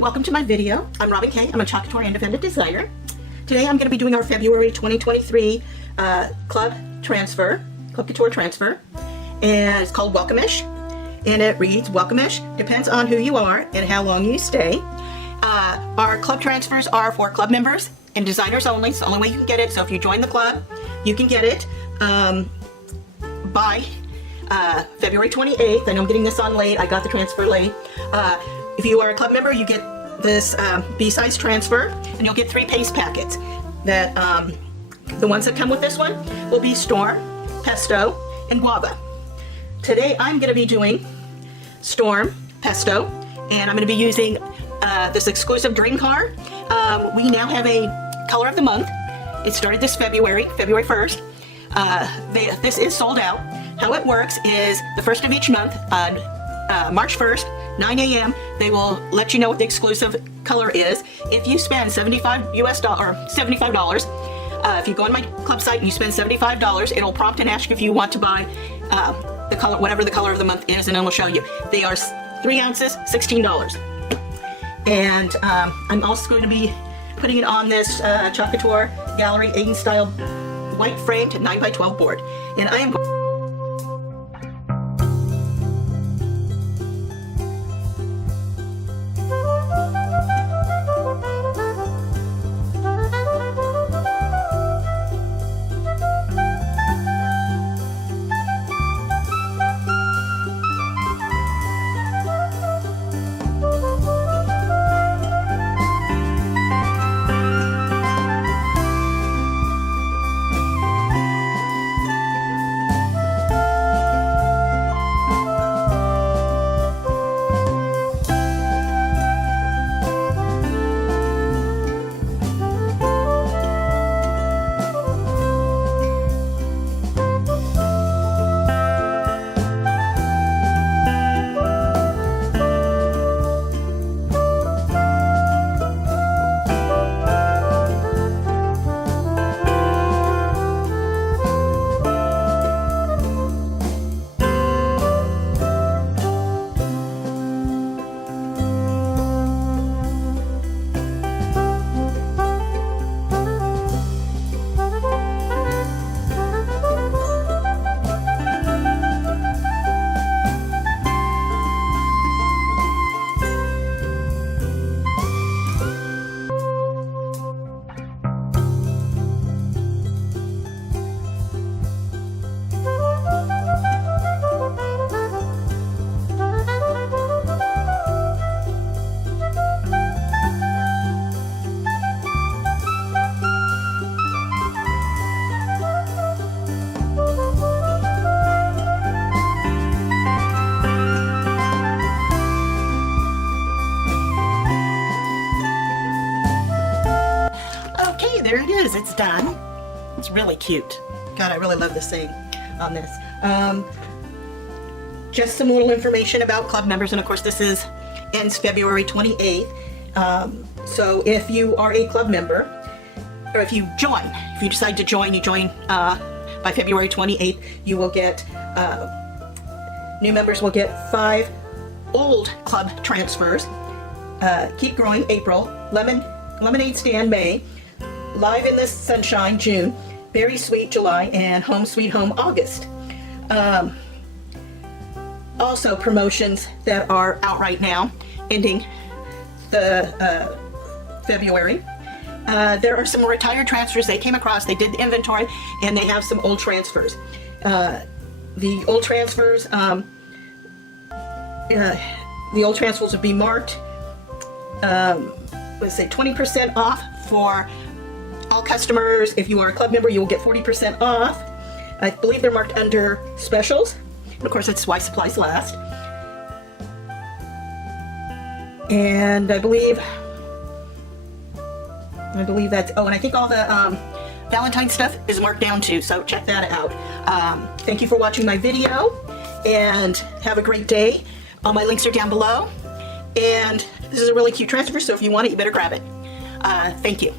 welcome to my video. I'm Robin Kay. I'm a Chalk Couture independent designer. Today I'm going to be doing our February 2023 Club Couture transfer, and it's called Welcome-ish, and it reads Welcome-ish, depends on who you are and how long you stay. Our club transfers are for club members and designers only. It's the only way you can get it, so if you join the club, you can get it by February 28th. I know I'm getting this on late. I got the transfer late. If you are a club member, you get this B-size transfer, and you'll get 3 paste packets. That the ones that come with this one will be Storm, Pesto, and Guava. Today I'm going to be doing Storm, Pesto, and I'm going to be using this exclusive Dreamcar. We now have a color of the month. It started this February 1st. This is sold out. How it works is the first of each month, on March 1st, 9 a.m., they will let you know what the exclusive color is. If you spend $75, if you go on my club site and you spend $75, it'll prompt and ask you if you want to buy the color, whatever the color of the month is, and it will show you. They are 3 ounces, $16. And I'm also going to be putting it on this Chalk Couture Gallery Aiden style white framed 9x12 board. And I am there it is. It's done. It's really cute. God, I really love this thing on this. Just some little information about club members, and of course this ends February 28th. So if you are a club member, or if you decide to join, you join by February 28th, you will get, new members will get 5 old club transfers. Keep Growing, April, Lemonade Stand, May, Live in the Sunshine, June, Berry Sweet, July, and Home Sweet Home, August. Also promotions that are out right now, ending the February. There are some retired transfers they came across. They did the inventory, and they have some old transfers. The old transfers would be marked, let's say 20% off for all customers. If you are a club member, you will get 40% off. I believe they're marked under specials. And of course, that's why supplies last. And I believe that's, oh, and I think all the Valentine's stuff is marked down too, so check that out. Thank you for watching my video, and have a great day. All my links are down below. And this is a really cute transfer, so if you want it, you better grab it. Thank you.